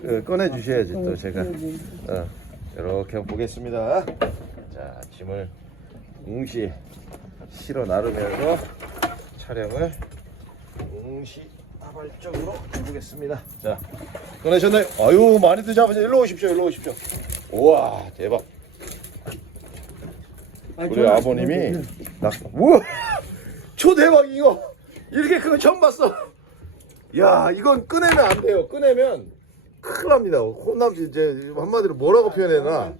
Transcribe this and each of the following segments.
그, 꺼내 주셔야지 또 제가 어, 이렇게 보겠습니다. 자 짐을 웅시 실어 나르면서 촬영을 웅시 다발적으로 해보겠습니다. 자 꺼내셨나요? 아유 많이들 잡으세요. 일로 오십시오. 일로 오십시오. 우와 대박. 우리 아버님이 낙 우와 초 대박 이거 이렇게 그거 처음 봤어. 야 이건 꺼내면 안 돼요. 꺼내면 큰일 납니다. 혼남지 이제 한마디로 뭐라고 표현해나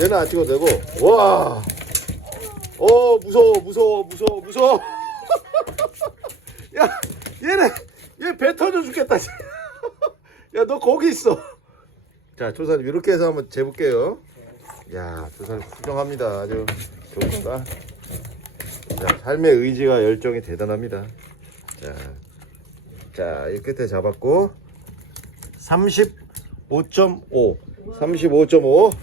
얘는 안 찍어도 되고 와. 어 무서워 무서워 무서워 무서워. 야 얘네 얘 배 터져 죽겠다. 야 너 거기 있어. 자 조사님 이렇게 해서 한번 재볼게요. 야 조사님 훌륭합니다. 아주 좋습니다. 자 삶의 의지와 열정이 대단합니다. 자. 자, 이 끝에 잡았고 35.5 35.5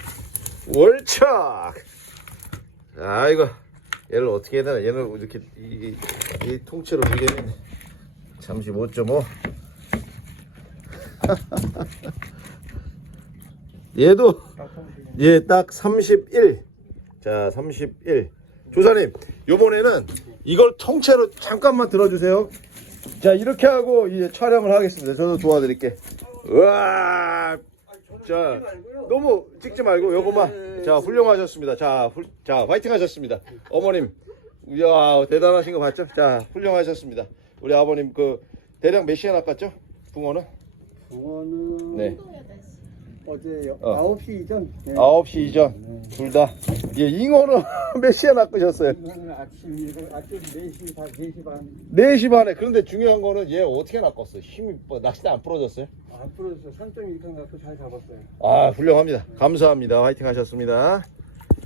월착 자 이거 얘를 어떻게 해야 되나 얘는 이렇게 이, 이, 이 통째로 이게는 35.5 얘도 얘 딱 31. 자, 31. 조사님, 요번에는 이걸 통째로 잠깐만 들어주세요. 자, 이렇게 하고 이제 촬영을 하겠습니다. 저도 도와드릴게. 우와. 자, 너무 찍지 말고 요거만. 자, 훌륭하셨습니다. 자, 훌, 자, 화이팅 하셨습니다. 어머님. 이야, 대단하신 거 봤죠? 자, 훌륭하셨습니다. 우리 아버님 그 대략 몇 시에 낚았죠? 붕어는? 붕어는 네. 어제 어. 9시 이전 네. 9시 이전 둘 다. 예, 잉어는 몇 시에 낚으셨어요? 이거는 아침 이거 아침 4시 반 4시 반 4시 반에. 그런데 중요한 거는 얘 어떻게 낚았어요? 힘이 뭐, 낚싯대 안 부러졌어요? 앞으로서 3.1칸 갖고 잘 잡았어요. 아, 훌륭합니다. 감사합니다. 화이팅 하셨습니다.